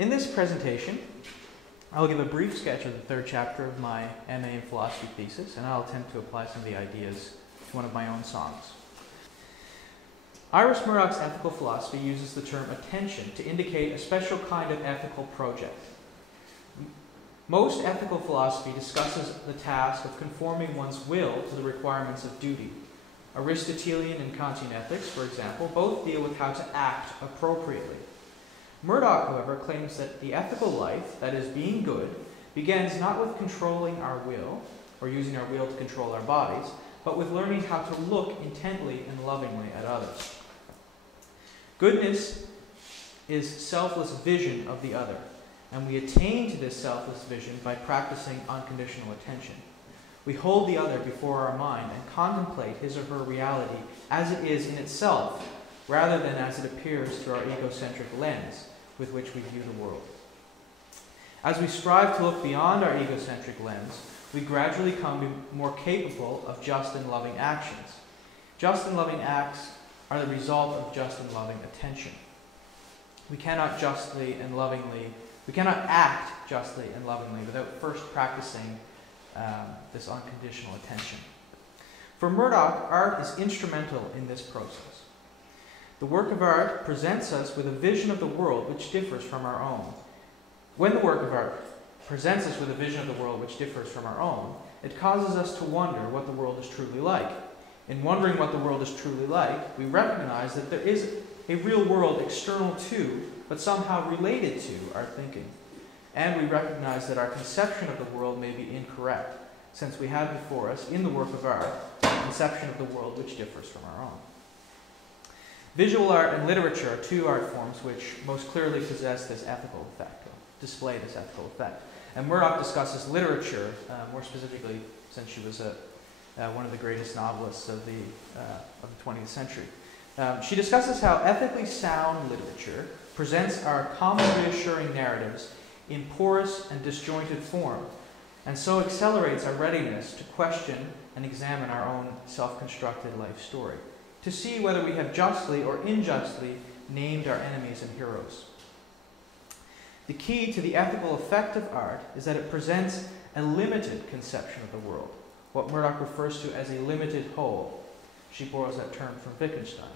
in this presentation, I'll give a brief sketch of the third chapter of my MA in philosophy thesis, and I'll attempt to apply some of the ideas to one of my own songs. Iris Murdoch's ethical philosophy uses the term attention to indicate a special kind of ethical project. Most ethical philosophy discusses the task of conforming one's will to the requirements of duty. Aristotelian and Kantian ethics, for example, both deal with how to act appropriately. Murdoch, however, claims that the ethical life, that is, being good, begins not with controlling our will, or using our will to control our bodies, but with learning how to look intently and lovingly at others. Goodness is selfless vision of the other, and we attain to this selfless vision by practicing unconditional attention. We hold the other before our mind and contemplate his or her reality as it is in itself, rather than as it appears through our egocentric lens with which we view the world. As we strive to look beyond our egocentric lens, we gradually become more capable of just and loving actions. Just and loving acts are the result of just and loving attention. We cannot act justly and lovingly without first practicing this unconditional attention. For Murdoch, art is instrumental in this process. The work of art presents us with a vision of the world which differs from our own. When the work of art presents us with a vision of the world which differs from our own, it causes us to wonder what the world is truly like. In wondering what the world is truly like, we recognize that there is a real world external to, but somehow related to, our thinking. And we recognize that our conception of the world may be incorrect, since we have before us, in the work of art, a conception of the world which differs from our own. Visual art and literature are two art forms which most clearly possess this ethical effect, or display this ethical effect. And Murdoch discusses literature, more specifically, since she was one of the greatest novelists of the 20th century. She discusses how ethically sound literature presents our common reassuring narratives in porous and disjointed form, and so accelerates our readiness to question and examine our own self-constructed life story, to see whether we have justly or unjustly named our enemies and heroes. The key to the ethical effect of art is that it presents a limited conception of the world, what Murdoch refers to as a limited whole. She borrows that term from Wittgenstein.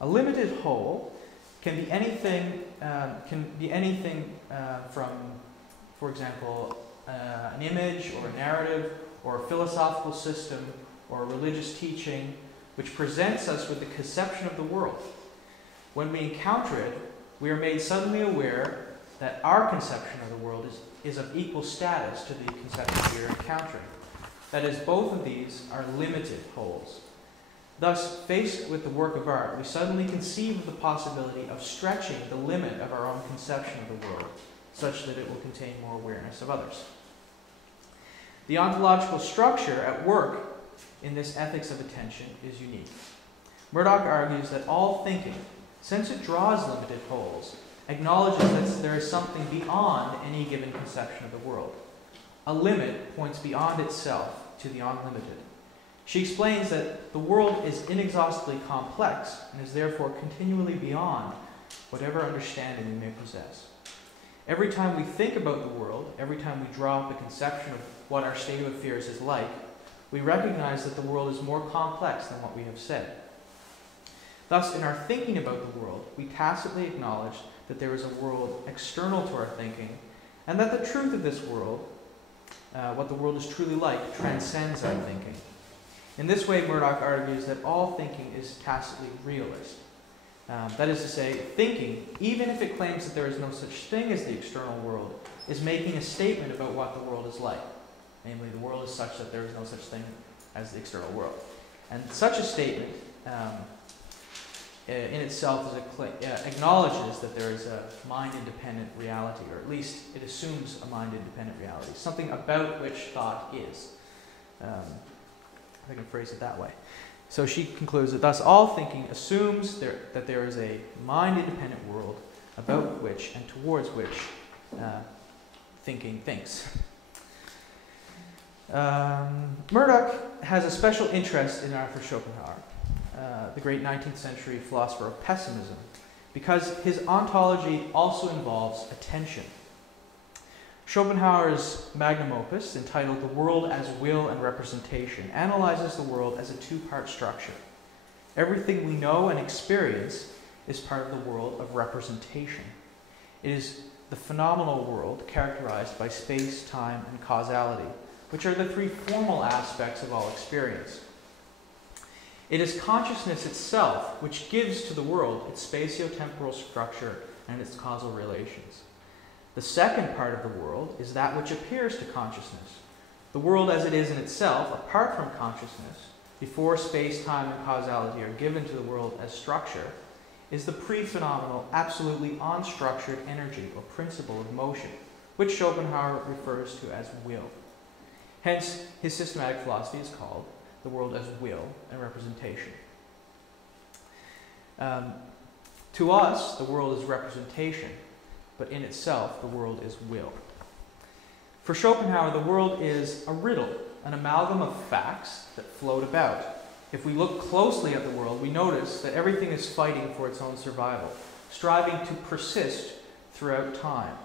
A limited whole can be anything from, for example, an image or a narrative or a philosophical system or a religious teaching which presents us with the conception of the world. When we encounter it, we are made suddenly aware that our conception of the world is of equal status to the conception we are encountering. That is, both of these are limited wholes. Thus, faced with the work of art, we suddenly conceive of the possibility of stretching the limit of our own conception of the world, such that it will contain more awareness of others. The ontological structure at work in this ethics of attention is unique. Murdoch argues that all thinking, since it draws limited wholes, acknowledges that there is something beyond any given conception of the world. A limit points beyond itself to the unlimited. She explains that the world is inexhaustibly complex and is therefore continually beyond whatever understanding we may possess. Every time we think about the world, every time we draw up a conception of what our state of affairs is like, we recognize that the world is more complex than what we have said. Thus, in our thinking about the world, we tacitly acknowledge that there is a world external to our thinking, and that the truth of this world, what the world is truly like, transcends our thinking. In this way, Murdoch argues that all thinking is tacitly realist. That is to say, thinking, even if it claims that there is no such thing as the external world, is making a statement about what the world is like. Namely, the world is such that there is no such thing as the external world. And such a statement in itself acknowledges that there is a mind-independent reality, or at least it assumes a mind-independent reality, something about which thought is. I can phrase it that way. So she concludes that thus all thinking assumes that there is a mind-independent world about which and towards which thinking thinks. Murdoch has a special interest in Arthur Schopenhauer, the great 19th century philosopher of pessimism. because his ontology also involves attention. Schopenhauer's magnum opus, entitled The World as Will and Representation, analyzes the world as a two-part structure. Everything we know and experience is part of the world of representation. It is the phenomenal world characterized by space, time, and causality, which are the three formal aspects of all experience. It is consciousness itself which gives to the world its spatio-temporal structure and its causal relations. The second part of the world is that which appears to consciousness. The world as it is in itself, apart from consciousness, before space, time, and causality are given to the world as structure, is the pre-phenomenal, absolutely unstructured energy or principle of motion, which Schopenhauer refers to as will. Hence, his systematic philosophy is called The World as Will and Representation. To us, the world is representation, but in itself, the world is will. For Schopenhauer, the world is a riddle, an amalgam of facts that float about. If we look closely at the world, we notice that everything is fighting for its own survival, striving to persist throughout time.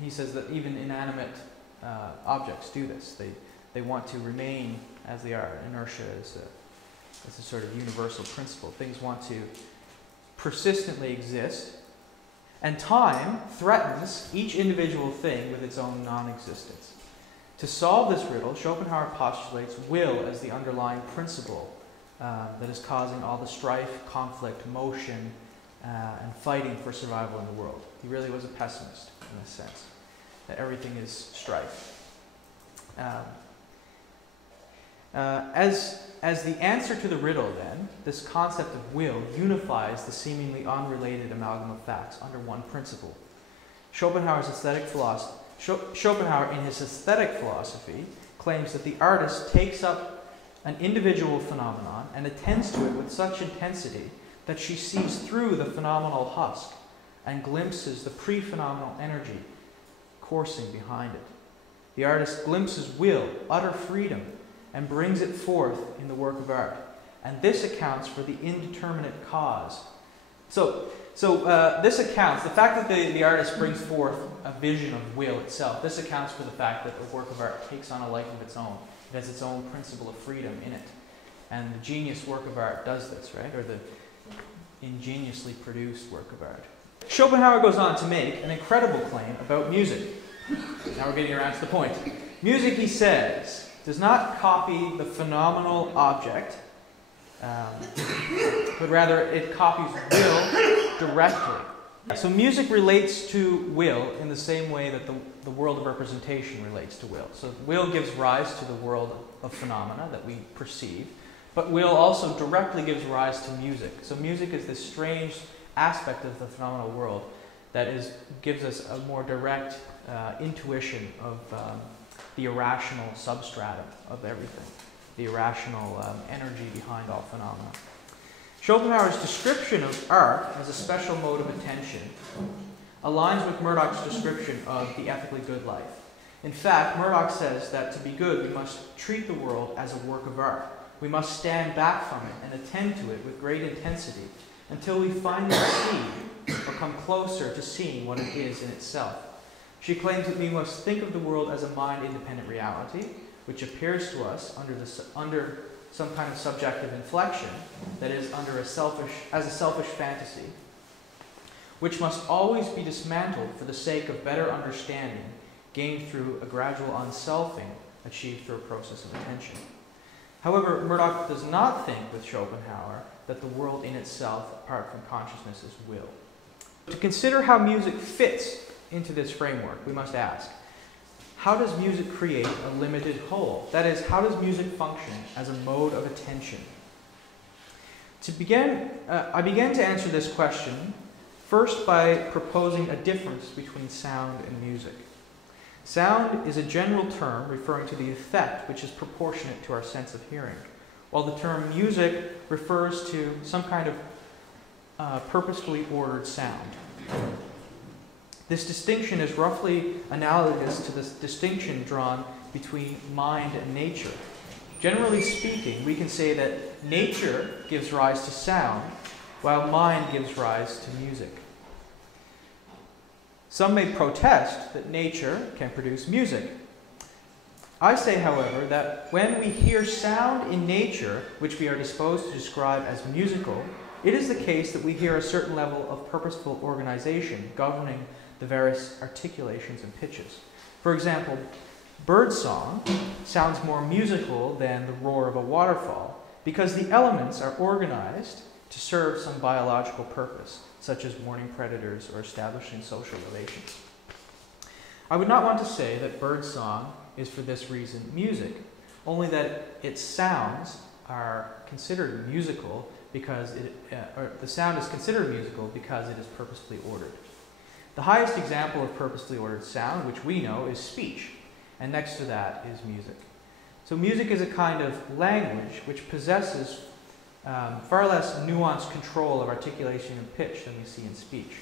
He says that even inanimate objects do this. They want to remain as they are. Inertia is a sort of universal principle. Things want to persistently exist. And time threatens each individual thing with its own non-existence. To solve this riddle, Schopenhauer postulates will as the underlying principle that is causing all the strife, conflict, motion, and fighting for survival in the world. He really was a pessimist in this sense, that everything is strife. As the answer to the riddle, then, this concept of will unifies the seemingly unrelated amalgam of facts under one principle. Schopenhauer, in his aesthetic philosophy, claims that the artist takes up an individual phenomenon and attends to it with such intensity that she sees through the phenomenal husk and glimpses the pre-phenomenal energy coursing behind it. The artist glimpses will, utter freedom, and brings it forth in the work of art. And this accounts for the indeterminate cause. So this accounts, the fact that the artist brings forth a vision of will itself, this accounts for the fact that the work of art takes on a life of its own. It has its own principle of freedom in it. And the genius work of art does this, right? Or the ingeniously produced work of art. Schopenhauer goes on to make an incredible claim about music. Now we're getting around to the point. Music, he says, does not copy the phenomenal object, but rather it copies will directly. So music relates to will in the same way that the world of representation relates to will. So will gives rise to the world of phenomena that we perceive, but will also directly gives rise to music. So music is this strange aspect of the phenomenal world that gives us a more direct intuition of the irrational substratum of everything, the irrational energy behind all phenomena. Schopenhauer's description of art as a special mode of attention aligns with Murdoch's description of the ethically good life. In fact, Murdoch says that to be good, we must treat the world as a work of art. We must stand back from it and attend to it with great intensity until we finally see or come closer to seeing what it is in itself. She claims that we must think of the world as a mind-independent reality, which appears to us under some kind of subjective inflection, that is, as a selfish fantasy, which must always be dismantled for the sake of better understanding, gained through a gradual unselfing achieved through a process of attention. However, Murdoch does not think with Schopenhauer that the world in itself, apart from consciousness, is will. To consider how music fits into this framework, we must ask, how does music create a limited whole? That is, how does music function as a mode of attention? I began to answer this question first by proposing a difference between sound and music. Sound is a general term referring to the effect which is proportionate to our sense of hearing, while the term music refers to some kind of purposefully ordered sound. This distinction is roughly analogous to the distinction drawn between mind and nature. Generally speaking, we can say that nature gives rise to sound, while mind gives rise to music. Some may protest that nature can produce music. I say, however, that when we hear sound in nature, which we are disposed to describe as musical, it is the case that we hear a certain level of purposeful organization governing the various articulations and pitches. For example, birdsong sounds more musical than the roar of a waterfall because the elements are organized to serve some biological purpose, such as warning predators or establishing social relations. I would not want to say that birdsong is for this reason music, only that its sounds are considered musical because the sound is considered musical because it is purposefully ordered. The highest example of purposely ordered sound, which we know, is speech, and next to that is music. So music is a kind of language which possesses far less nuanced control of articulation and pitch than we see in speech.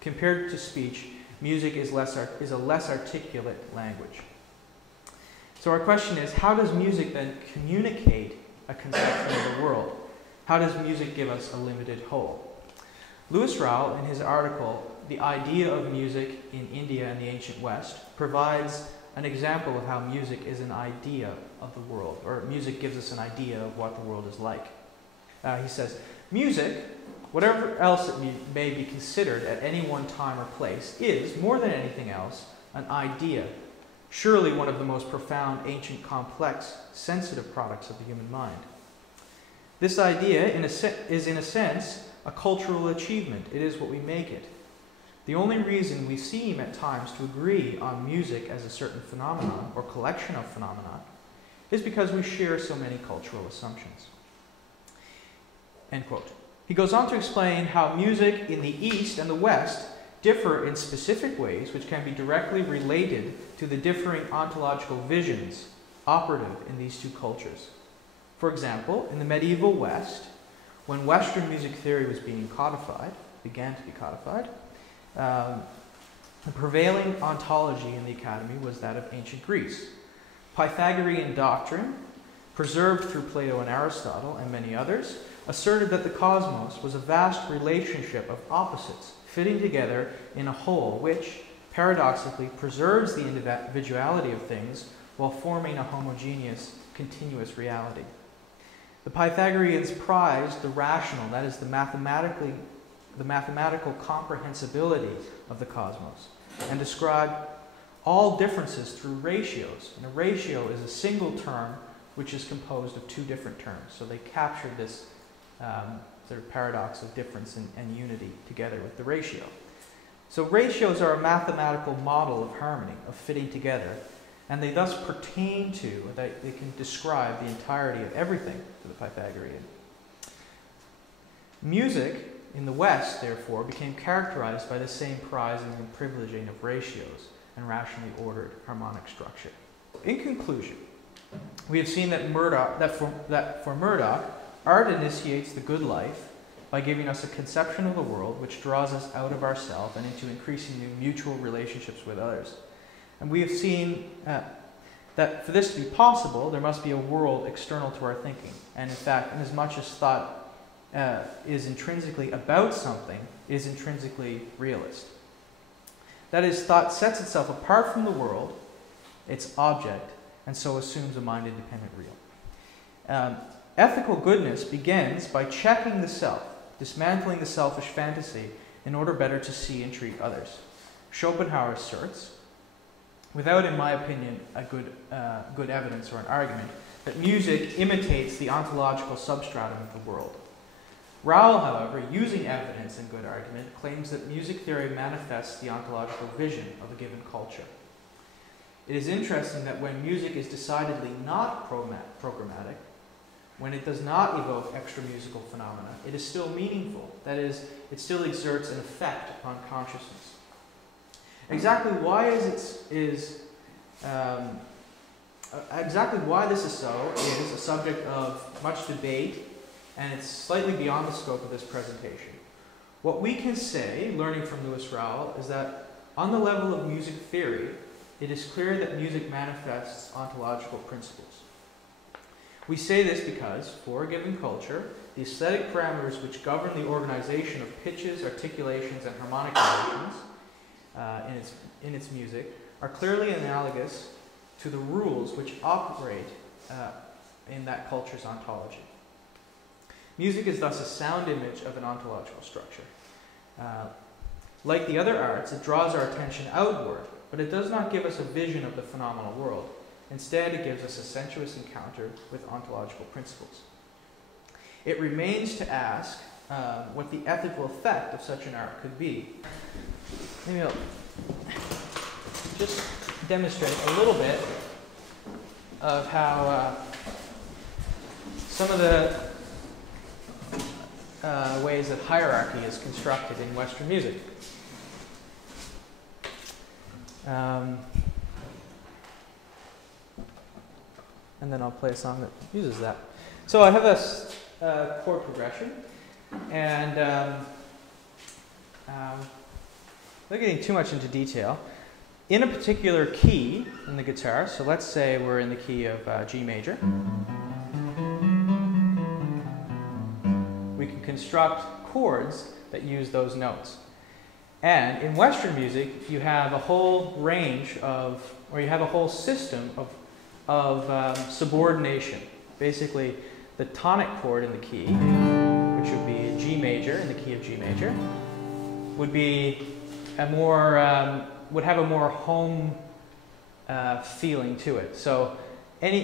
Compared to speech, music is a less articulate language. So our question is, how does music then communicate a conception of the world? How does music give us a limited whole? Lewis Rowell, in his article, The Idea of Music in India and the Ancient West, provides an example of how music is an idea of the world, or music gives us an idea of what the world is like. He says, music, whatever else it may be considered at any one time or place, is, more than anything else, an idea, surely one of the most profound, ancient, complex, sensitive products of the human mind. This idea is, in a sense, a cultural achievement. It is what we make it. The only reason we seem at times to agree on music as a certain phenomenon or collection of phenomena is because we share so many cultural assumptions. End quote. He goes on to explain how music in the East and the West differ in specific ways which can be directly related to the differing ontological visions operative in these two cultures. For example, in the medieval West, when Western music theory was began to be codified, the prevailing ontology in the academy was that of ancient Greece. Pythagorean doctrine, preserved through Plato and Aristotle and many others, asserted that the cosmos was a vast relationship of opposites fitting together in a whole which, paradoxically, preserves the individuality of things while forming a homogeneous, continuous reality. The Pythagoreans prized the rational, that is, the mathematical comprehensibility of the cosmos, and described all differences through ratios. And a ratio is a single term which is composed of two different terms. So they captured this sort of paradox of difference and unity together with the ratio. So ratios are a mathematical model of harmony, of fitting together, and they thus pertain to, they can describe the entirety of everything to the Pythagorean. Music in the West, therefore, became characterized by the same prizing and privileging of ratios and rationally ordered harmonic structure. In conclusion, we have seen that for Murdoch, art initiates the good life by giving us a conception of the world which draws us out of ourselves and into increasingly mutual relationships with others. And we have seen that for this to be possible, there must be a world external to our thinking. And in fact, inasmuch as thought is intrinsically about something, is intrinsically realist. That is, thought sets itself apart from the world, its object, and so assumes a mind-independent real. Ethical goodness begins by checking the self, dismantling the selfish fantasy in order better to see and treat others. Schopenhauer asserts, without, in my opinion, a good evidence or an argument, that music imitates the ontological substratum of the world. Rowell, however, using evidence and good argument, claims that music theory manifests the ontological vision of a given culture. It is interesting that when music is decidedly not programmatic, when it does not evoke extra musical phenomena, it is still meaningful. That is, it still exerts an effect upon consciousness. Exactly why exactly why this is so is a subject of much debate, and it's slightly beyond the scope of this presentation. What we can say, learning from Lewis Rowell, is that on the level of music theory, it is clear that music manifests ontological principles. We say this because, for a given culture, the aesthetic parameters which govern the organization of pitches, articulations, and harmonic relations in its music are clearly analogous to the rules which operate in that culture's ontology. Music is thus a sound image of an ontological structure. Like the other arts, it draws our attention outward, but it does not give us a vision of the phenomenal world. Instead, it gives us a sensuous encounter with ontological principles. It remains to ask what the ethical effect of such an art could be. Maybe I'll just demonstrate a little bit of how some of the ways that hierarchy is constructed in Western music. And then I'll play a song that uses that. So I have a chord progression, and without getting too much into detail, in a particular key in the guitar, so let's say we're in the key of G major, we can construct chords that use those notes. And in Western music, you have a whole range of, or you have a whole system of subordination. Basically, the tonic chord in the key, which would be G major in the key of G major, would be a more would have a more home feeling to it. So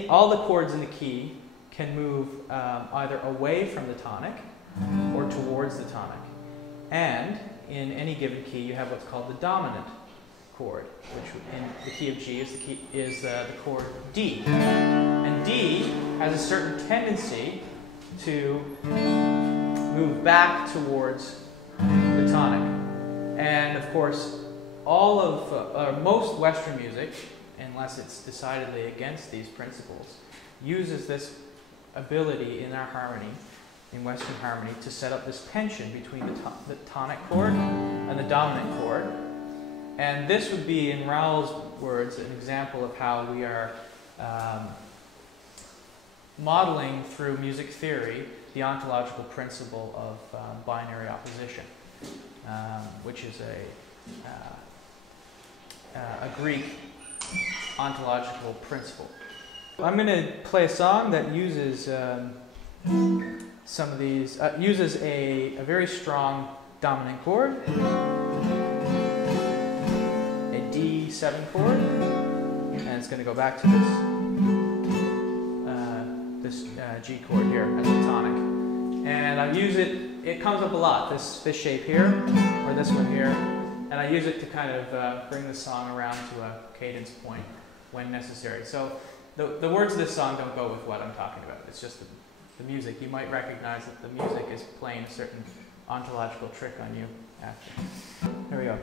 all the chords in the key can move either away from the tonic or towards the tonic. And in any given key, you have what's called the dominant chord, which in the key of G is the chord D. And D has a certain tendency to move back towards the tonic. And of course, all of most Western music, unless it's decidedly against these principles, uses this ability in our harmony, in Western harmony, to set up this tension between the tonic chord and the dominant chord. And this would be, in Raoul's words, an example of how we are modeling through music theory the ontological principle of binary opposition, which is a Greek ontological principle. I'm going to play a song that uses some of these, uses a very strong dominant chord, a D7 chord, and it's going to go back to this G chord here as a tonic. And I use it comes up a lot, this shape here, or this one here, and I use it to kind of bring the song around to a cadence point when necessary. So the words of this song don't go with what I'm talking about, it's just the music. You might recognize that the music is playing a certain ontological trick on you after. Here we go.